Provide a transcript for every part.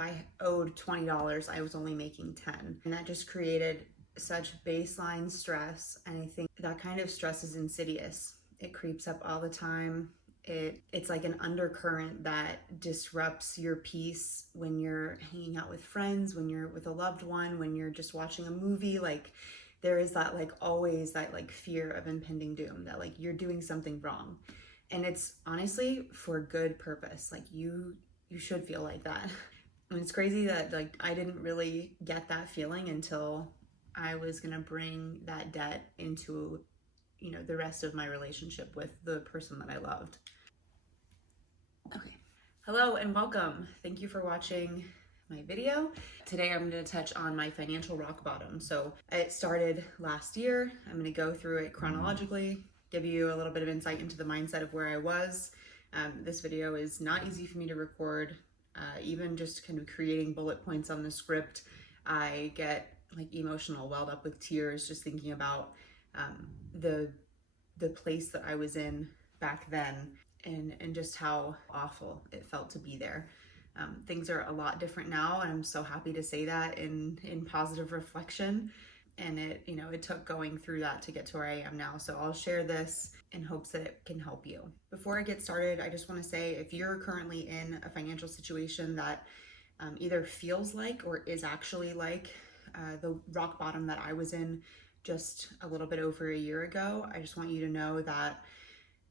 I owed $20, I was only making 10. And that just created such baseline stress. And I think that kind of stress is insidious. It creeps up all the time. It's like an undercurrent that disrupts your peace when you're hanging out with friends, when you're with a loved one, when you're just watching a movie. Like there is that like always that like fear of impending doom, that like you're doing something wrong. And it's honestly for good purpose. Like you should feel like that. And it's crazy that like I didn't really get that feeling until I was gonna bring that debt into, you know, the rest of my relationship with the person that I loved. Okay. Hello and welcome. Thank you for watching my video. Today I'm going to touch on my financial rock bottom. So it started last year. I'm going to go through it chronologically, give you a little bit of insight into the mindset of where I was. This video is not easy for me to record. Even just kind of creating bullet points on the script, I get like emotional, welled up with tears just thinking about the place that I was in back then, and just how awful it felt to be there. Things are a lot different now, and I'm so happy to say that in positive reflection. And it took going through that to get to where I am now. So I'll share this in hopes that it can help you. Before I get started, I just want to say, if you're currently in a financial situation that either feels like or is actually like the rock bottom that I was in just a little bit over a year ago, I just want you to know that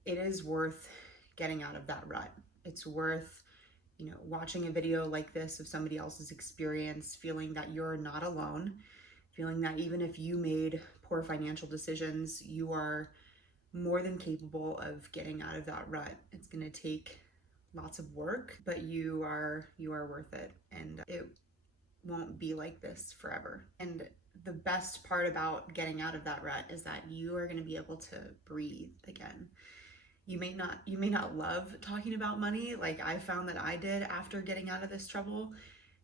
it is worth getting out of that rut. It's worth, watching a video like this of somebody else's experience, feeling that you're not alone, feeling that even if you made poor financial decisions, you are more than capable of getting out of that rut. It's going to take lots of work, but you are worth it, and it won't be like this forever. And the best part about getting out of that rut is that you are going to be able to breathe again. You may not love talking about money like I found that I did after getting out of this trouble,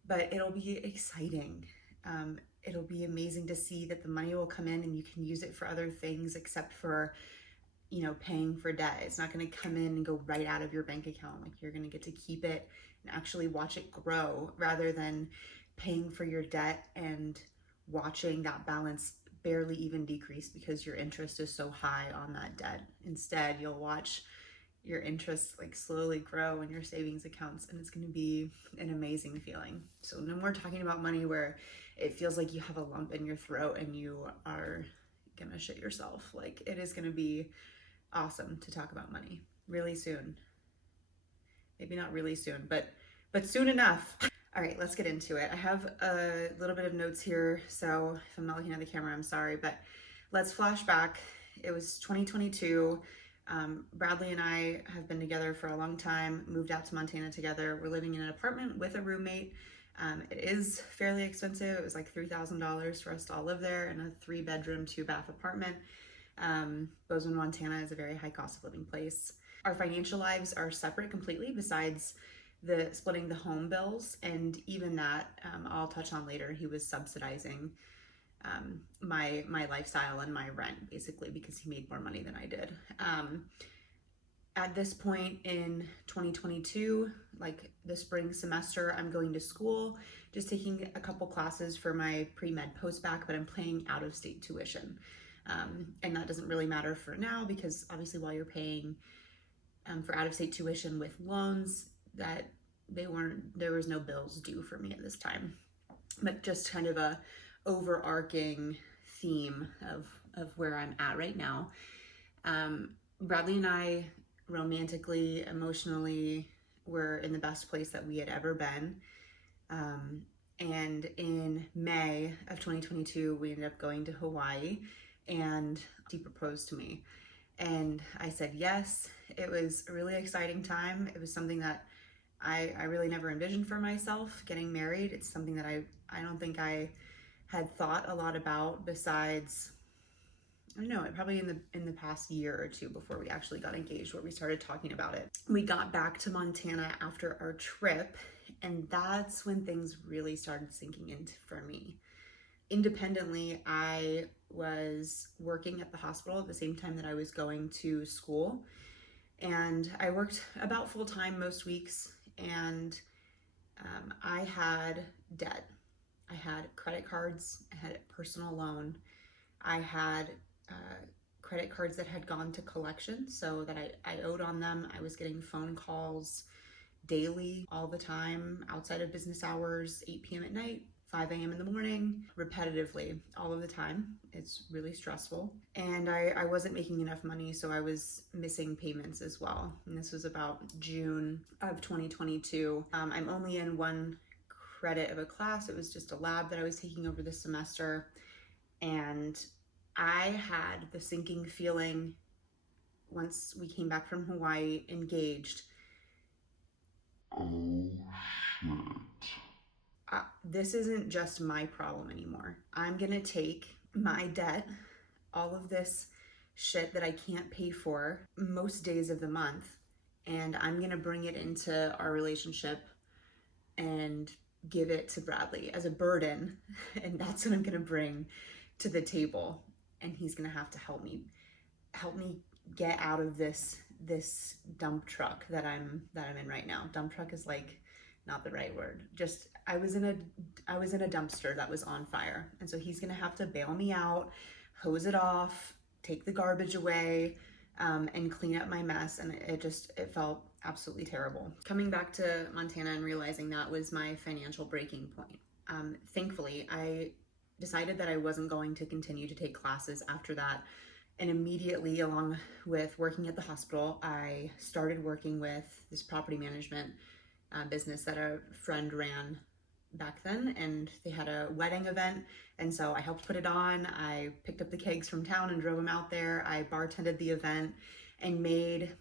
but it'll be exciting. It'll be amazing to see that the money will come in and you can use it for other things except for, paying for debt. It's not going to come in and go right out of your bank account. Like, you're going to get to keep it and actually watch it grow, rather than paying for your debt and watching that balance barely even decrease because your interest is so high on that debt. Instead, you'll watch your interest like slowly grow in your savings accounts, and it's going to be an amazing feeling. So no more talking about money where it feels like you have a lump in your throat and you are gonna shit yourself. Like, it is gonna be awesome to talk about money really soon. Maybe not really soon, but soon enough. All right, let's get into it. I have a little bit of notes here, so if I'm not looking at the camera, I'm sorry, but let's flash back. It was 2022. Bradley and I have been together for a long time, moved out to Montana together. We're living in an apartment with a roommate. It is fairly expensive. It was like $3,000 for us to all live there in a 3-bedroom, 2-bath apartment. Bozeman, Montana is a very high cost of living place. Our financial lives are separate completely, besides the splitting the home bills, and even that I'll touch on later. He was subsidizing my lifestyle and my rent, basically, because he made more money than I did. At this point in 2022, like the spring semester, I'm going to school, just taking a couple classes for my pre-med post-bac, but I'm paying out-of-state tuition. And that doesn't really matter for now, because obviously while you're paying for out-of-state tuition with loans, that there was no bills due for me at this time. But just kind of a overarching theme of where I'm at right now. Bradley and I, romantically, emotionally, were in the best place that we had ever been. And in May of 2022, we ended up going to Hawaii, and he proposed to me. And I said yes. It was a really exciting time. It was something that I really never envisioned for myself, getting married. It's something that I don't think I had thought a lot about, besides, I don't know, probably in the past year or two before we actually got engaged, where we started talking about it. We got back to Montana after our trip, and that's when things really started sinking in for me. Independently, I was working at the hospital at the same time that I was going to school, and I worked about full-time most weeks, and I had debt. I had credit cards, I had a personal loan, I had credit cards that had gone to collection, so that I owed on them. I was getting phone calls daily, all the time, outside of business hours, 8 p.m. at night, 5 a.m. in the morning, repetitively, all of the time. It's really stressful. And I wasn't making enough money, so I was missing payments as well. And this was about June of 2022. I'm only in one credit of a class. It was just a lab that I was taking over this semester. And I had the sinking feeling once we came back from Hawaii, engaged. Oh shit. This isn't just my problem anymore. I'm gonna take my debt, all of this shit that I can't pay for most days of the month, and I'm gonna bring it into our relationship and give it to Bradley as a burden. And that's what I'm gonna bring to the table. And he's gonna have to help me get out of this dump truck that I'm in right now. Dump truck is like not the right word. Just I was in a dumpster that was on fire. And so he's gonna have to bail me out, hose it off, take the garbage away, and clean up my mess. And it felt absolutely terrible. Coming back to Montana and realizing that was my financial breaking point. Thankfully, I decided that I wasn't going to continue to take classes after that. And immediately, along with working at the hospital, I started working with this property management business that a friend ran back then, and they had a wedding event, and so I helped put it on. I picked up the kegs from town and drove them out there. I bartended the event and made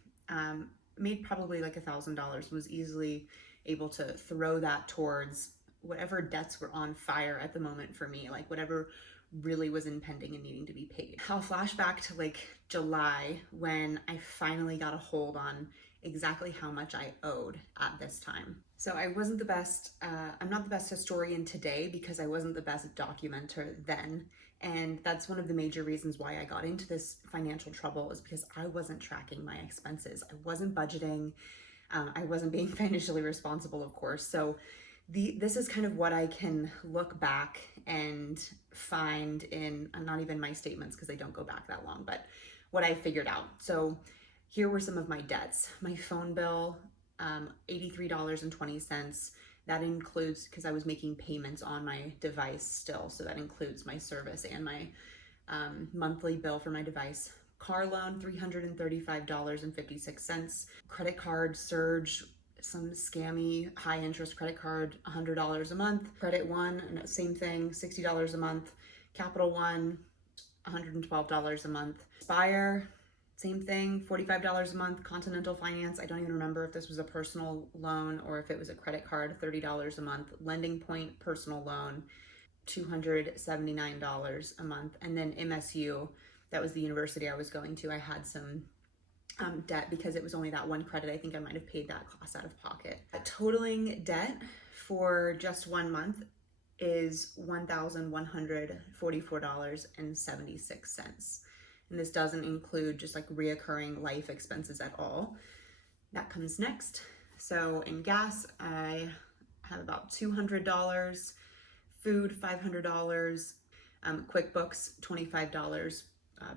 probably like $1,000. Was easily able to throw that towards whatever debts were on fire at the moment for me, like whatever really was impending and needing to be paid. I'll flash back to like July when I finally got a hold on exactly how much I owed at this time. So I wasn't the best, I'm not the best historian today because I wasn't the best documenter then. And that's one of the major reasons why I got into this financial trouble, is because I wasn't tracking my expenses. I wasn't budgeting. I wasn't being financially responsible, of course. So this is kind of what I can look back and find in, not even my statements because they don't go back that long, but what I figured out. So here were some of my debts. My phone bill, $83.20. That includes, because I was making payments on my device still, so that includes my service and my monthly bill for my device. Car loan, $335.56. Credit card surge, some scammy high interest credit card, $100 a month. Credit One, same thing, $60 a month. Capital One, $112 a month. Spire, same thing, $45 a month. Continental Finance, I don't even remember if this was a personal loan or if it was a credit card, $30 a month. Lending Point personal loan, $279 a month. And then MSU, that was the university I was going to. I had some debt because it was only that one credit. I think I might have paid that class out of pocket. Totaling debt for just 1 month is $1,144.76. And this doesn't include just like reoccurring life expenses at all. That comes next. So in gas, I have about $200, food, $500, QuickBooks, $25,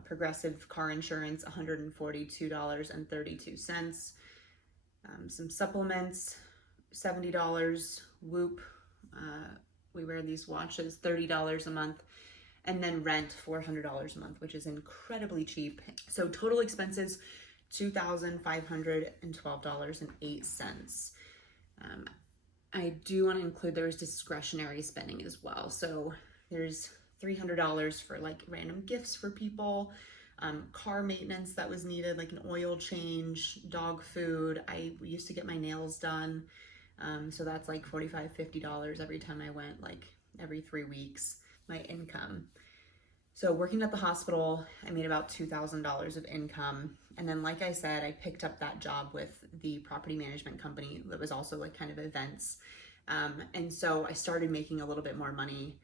Progressive car insurance, $142.32, some supplements, $70, Whoop, we wear these watches, $30 a month, and then rent, $400 a month, which is incredibly cheap. So total expenses, $2,512.08. I do want to include there's discretionary spending as well. So there's $300 for like random gifts for people, car maintenance that was needed, like an oil change, dog food. I used to get my nails done. So that's like $45, $50 every time I went, like every 3 weeks, my income. So working at the hospital, I made about $2,000 of income. And then, like I said, I picked up that job with the property management company that was also like kind of events. And so I started making a little bit more money.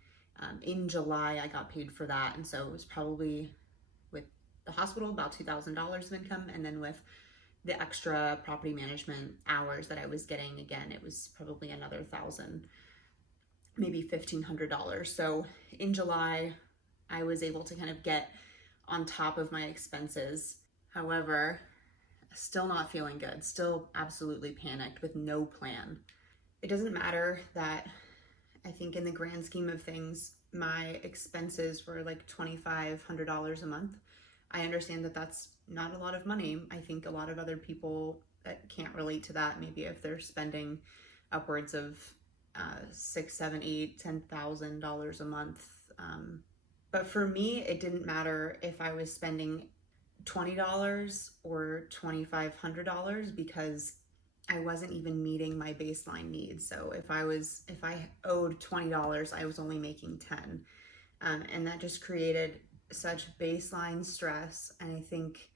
In July, I got paid for that. And so it was probably with the hospital about $2,000 of income. And then with the extra property management hours that I was getting, again, it was probably another $1,000, maybe $1,500. So in July, I was able to kind of get on top of my expenses. However, still not feeling good, still absolutely panicked with no plan. It doesn't matter that I think in the grand scheme of things, my expenses were like $2,500 a month. I understand that that's not a lot of money. I think a lot of other people that can't relate to that, maybe if they're spending upwards of $6, $7, $8, $10,000 a month. But for me, it didn't matter if I was spending $20 or $2,500 because I wasn't even meeting my baseline needs. So if I owed $20, I was only making 10. And that just created such baseline stress. And I think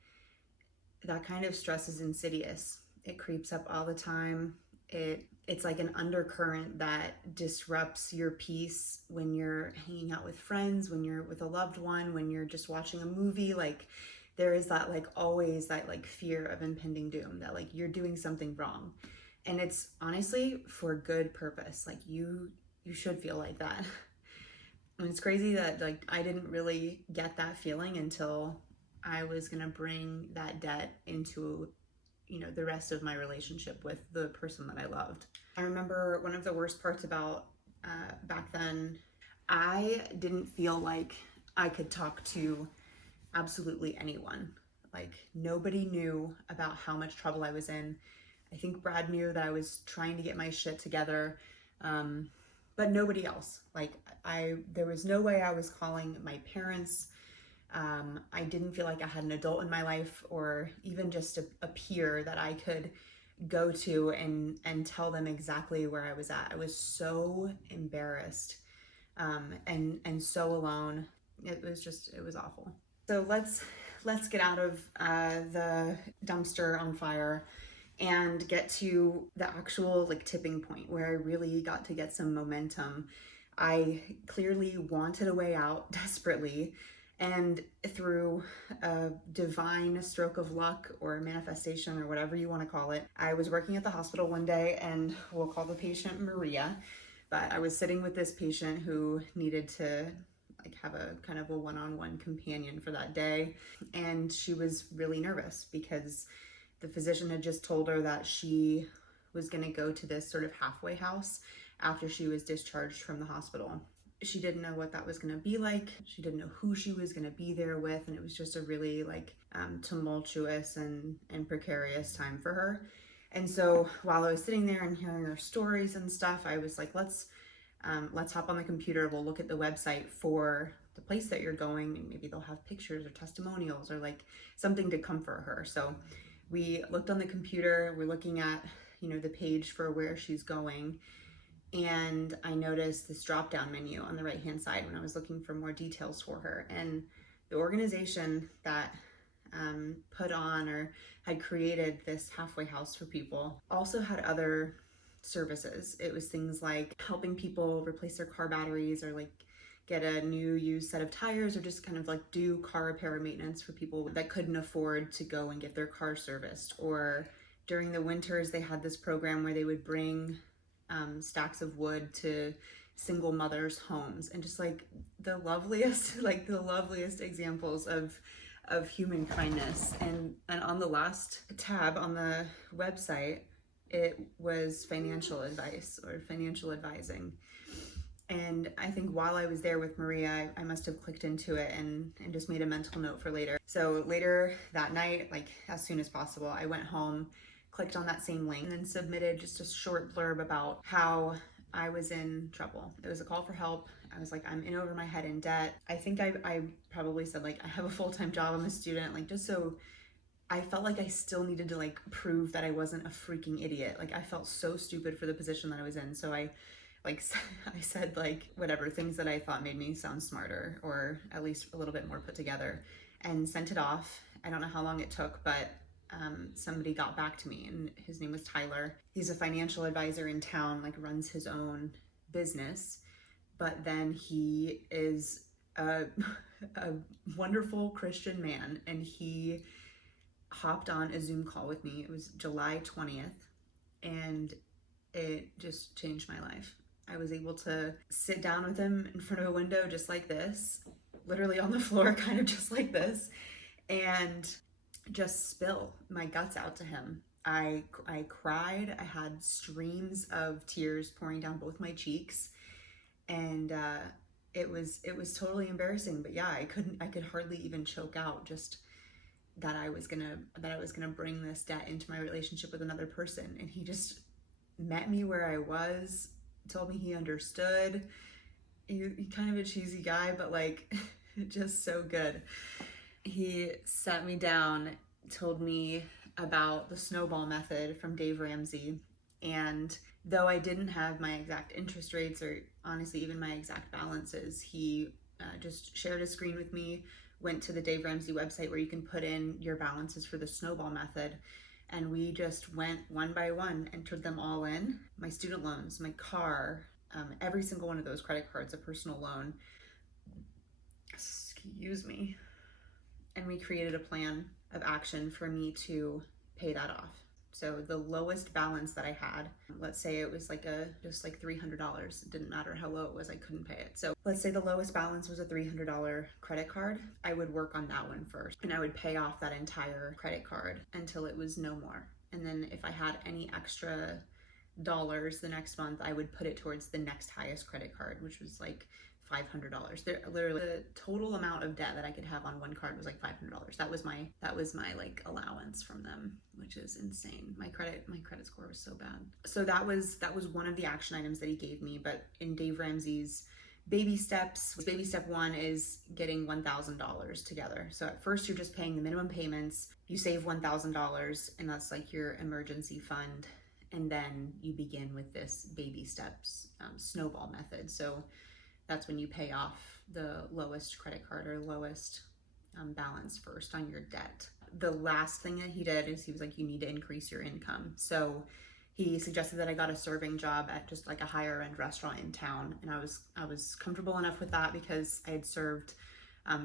that kind of stress is insidious. It creeps up all the time. It's like an undercurrent that disrupts your peace when you're hanging out with friends, when you're with a loved one, when you're just watching a movie. Like there is that like always that like fear of impending doom, that like you're doing something wrong. And it's honestly for good purpose. Like you should feel like that. And it's crazy that like I didn't really get that feeling until I was gonna bring that debt into, you know, the rest of my relationship with the person that I loved. I remember one of the worst parts about back then, I didn't feel like I could talk to absolutely anyone. Like nobody knew about how much trouble I was in. I think Brad knew that I was trying to get my shit together, but nobody else. Like there was no way I was calling my parents. I didn't feel like I had an adult in my life, or even just a peer that I could go to and tell them exactly where I was at. I was so embarrassed and so alone. It was awful. So let's get out of the dumpster on fire and get to the actual like tipping point where I really got to get some momentum. I clearly wanted a way out desperately. And through a divine stroke of luck or manifestation or whatever you want to call it, I was working at the hospital one day, and we'll call the patient Maria. But I was sitting with this patient who needed to like have a kind of a one-on-one companion for that day. And she was really nervous because the physician had just told her that she was going to go to this sort of halfway house after she was discharged from the hospital. She didn't know what that was going to be like. She didn't know who she was going to be there with. And it was just a really like tumultuous and precarious time for her. And so while I was sitting there and hearing her stories and stuff, I was like, let's hop on the computer. We'll look at the website for the place that you're going, and maybe they'll have pictures or testimonials or like something to comfort her. So we looked on the computer. We're looking at, you know, the page for where she's going. And I noticed this drop-down menu on the right-hand side when I was looking for more details for her. And the organization that put on or had created this halfway house for people also had other services. It was things like helping people replace their car batteries, or like get a new used set of tires, or just kind of like do car repair and maintenance for people that couldn't afford to go and get their car serviced. Or during the winters, they had this program where they would bring stacks of wood to single mothers' homes, and just like the loveliest examples of human kindness. And on the last tab on the website, it was financial advice or financial advising. And I think while I was there with Maria, I must have clicked into it and just made a mental note for later. So later that night, like as soon as possible, I went home, clicked on that same link, and then submitted just a short blurb about how I was in trouble. It was a call for help. I was like, I'm in over my head in debt. I think I probably said like, I have a full-time job, I'm a student, like just so I felt like I still needed to like prove that I wasn't a freaking idiot. Like I felt so stupid for the position that I was in. So I said like whatever, things that I thought made me sound smarter or at least a little bit more put together, and sent it off. I don't know how long it took, but somebody got back to me, and his name was Tyler. He's a financial advisor in town, like runs his own business, but then he is a wonderful Christian man, and he hopped on a Zoom call with me. It was July 20th, and it just changed my life. I was able to sit down with him in front of a window just like this, literally on the floor, kind of just like this, and just spill my guts out to him. I cried. I had streams of tears pouring down both my cheeks, and it was totally embarrassing. But yeah, I could hardly even choke out just that I was gonna bring this debt into my relationship with another person. And he just met me where I was, told me he understood. He kind of a cheesy guy, but like just so good. He sat me down, told me about the snowball method from Dave Ramsey. And though I didn't have my exact interest rates or honestly even my exact balances, he just shared a screen with me, went to the Dave Ramsey website where you can put in your balances for the snowball method. And we just went one by one, entered them all in. My student loans, my car, every single one of those credit cards, a personal loan. Excuse me. And we created a plan of action for me to pay that off. So the lowest balance that I had, let's say it was just like $300. It didn't matter how low it was, I couldn't pay it. So let's say the lowest balance was a $300 credit card. I would work on that one first, and I would pay off that entire credit card until it was no more. And then if I had any extra dollars the next month, I would put it towards the next highest credit card, which was like $500. Literally the total amount of debt that I could have on one card was like $500. That was my like allowance from them, which is insane. My credit score was so bad. So that was one of the action items that he gave me. But in Dave Ramsey's baby steps, baby step 1 is getting $1,000 together. So at first you're just paying the minimum payments. You save $1,000, and that's like your emergency fund. And then you begin with this baby steps snowball method. So that's when you pay off the lowest credit card or lowest balance first on your debt. The last thing that he did is he was like, you need to increase your income. So he suggested that I got a serving job at just like a higher end restaurant in town. And I was comfortable enough with that because I had served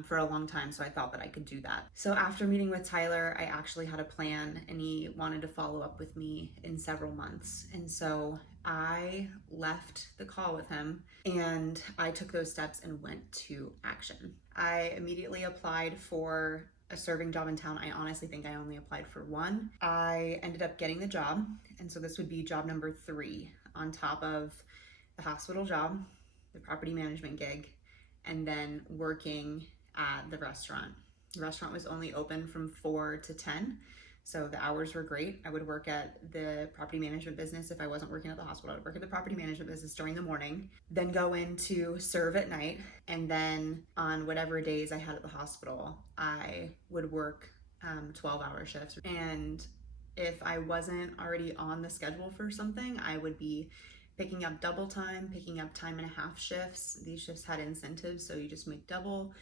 for a long time, so I thought that I could do that. So after meeting with Tyler, I actually had a plan, and he wanted to follow up with me in several months. And so I left the call with him, and I took those steps and went to action. I immediately applied for a serving job in town. I honestly think I only applied for one. I ended up getting the job, and so this would be job number 3 on top of the hospital job, the property management gig, and then working at the restaurant. The restaurant was only open from 4 to 10, so the hours were great. I would work at the property management business. If I wasn't working at the hospital, I would work at the property management business during the morning, then go in to serve at night, and then on whatever days I had at the hospital, I would work 12-hour shifts. And if I wasn't already on the schedule for something, I would be picking up double time, picking up time and a half shifts. These shifts had incentives, so you just make double.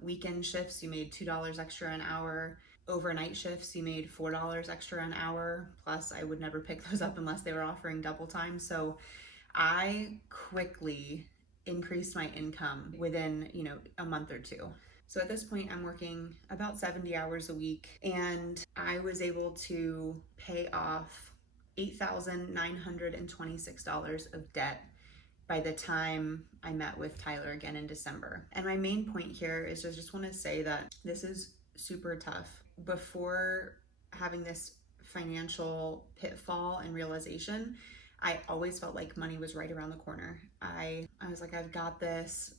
Weekend shifts, you made $2 extra an hour. Overnight shifts, you made $4 extra an hour. Plus, I would never pick those up unless they were offering double time. So I quickly increased my income within, a month or two. So at this point, I'm working about 70 hours a week, and I was able to pay off $8,926 of debt by the time I met with Tyler again in December. And my main point here is just want to say that this is super tough. Before having this financial pitfall and realization, I always felt like money was right around the corner. I was like, I've got this.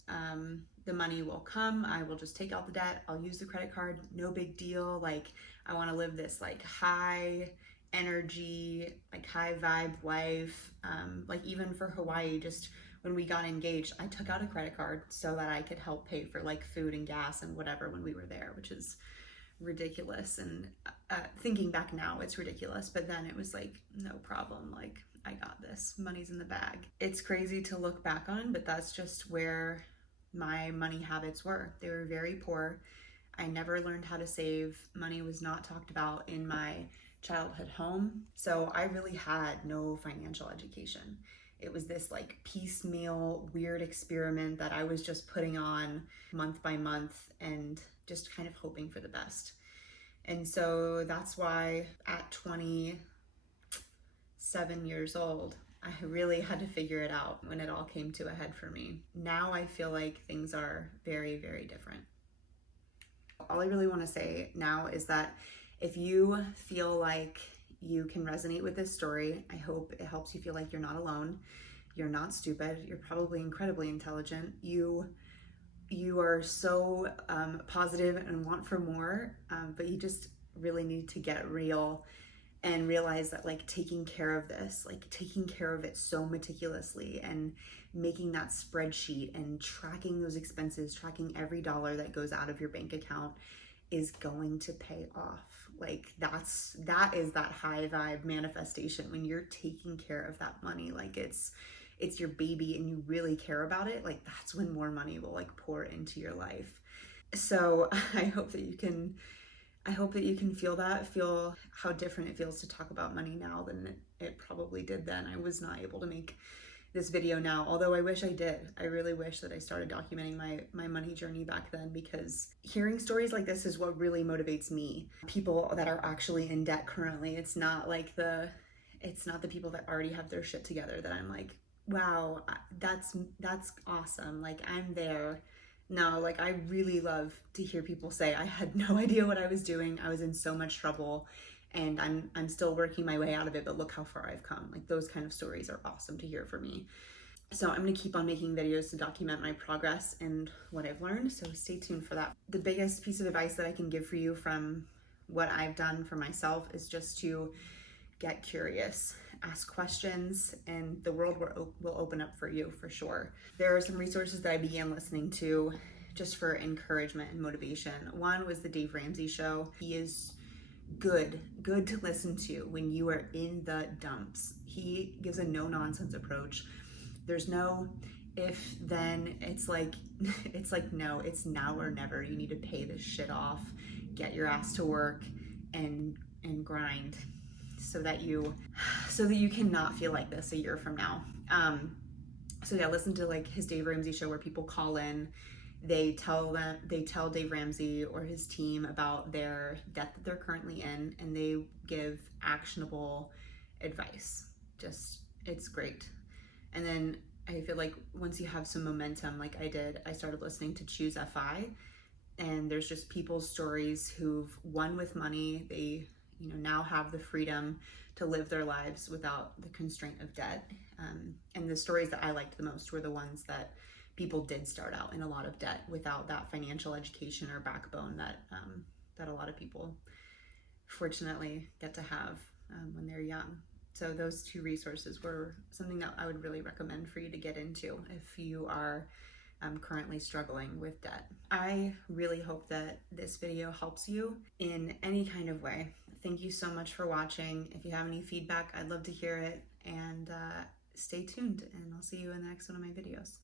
The money will come. I will just take out the debt. I'll use the credit card. No big deal. Like, I want to live this like high energy, like high vibe life. Like even for Hawaii, just when we got engaged, I took out a credit card so that I could help pay for like food and gas and whatever when we were there, which is ridiculous. And thinking back now, it's ridiculous, but then it was like, no problem. Like, I got this, money's in the bag. It's crazy to look back on, but that's just where my money habits were. They were very poor. I never learned how to save. Money was not talked about in my childhood home. So I really had no financial education. It was this like piecemeal, weird experiment that I was just putting on month by month and just kind of hoping for the best. And so that's why at 27 years old, I really had to figure it out when it all came to a head for me. Now I feel like things are very, very different. All I really want to say now is that if you feel like you can resonate with this story, I hope it helps you feel like you're not alone. You're not stupid. You're probably incredibly intelligent. You are so positive and want for more, but you just really need to get real and realize that like taking care of this, like taking care of it so meticulously and making that spreadsheet and tracking those expenses, tracking every dollar that goes out of your bank account is going to pay off. Like that is that high vibe manifestation when you're taking care of that money, like it's your baby and you really care about it. Like that's when more money will like pour into your life. So I hope that you can feel how different it feels to talk about money now than it probably did then. I was not able to make this video now, although I wish I did. I really wish that I started documenting my money journey back then, because hearing stories like this is what really motivates me. People that are actually in debt currently. It's not the people that already have their shit together that I'm like, wow, that's awesome. Like I'm there. No, like I really love to hear people say, I had no idea what I was doing. I was in so much trouble and I'm still working my way out of it, but look how far I've come. Like those kind of stories are awesome to hear for me. So I'm gonna keep on making videos to document my progress and what I've learned, so stay tuned for that. The biggest piece of advice that I can give for you from what I've done for myself is just to get curious, ask questions, and the world will open up for you for sure. There are some resources that I began listening to just for encouragement and motivation. One was the Dave Ramsey show. He is good to listen to when you are in the dumps. He gives a no nonsense approach. There's no if then. It's like no, it's now or never. You need to pay this shit off, get your ass to work and grind so that you cannot feel like this a year from now. So yeah, listen to like his Dave Ramsey show where people call in. They tell Dave Ramsey or his team about their debt that they're currently in, and they give actionable advice. Just, it's great. And then I feel like once you have some momentum, like I did, I started listening to Choose FI, and there's just people's stories who've won with money. They, now have the freedom to live their lives without the constraint of debt. And the stories that I liked the most were the ones that people did start out in a lot of debt without that financial education or backbone that a lot of people fortunately get to have when they're young. So those two resources were something that I would really recommend for you to get into if you are currently struggling with debt. I really hope that this video helps you in any kind of way. Thank you so much for watching. If you have any feedback, I'd love to hear it, and stay tuned, and I'll see you in the next one of my videos.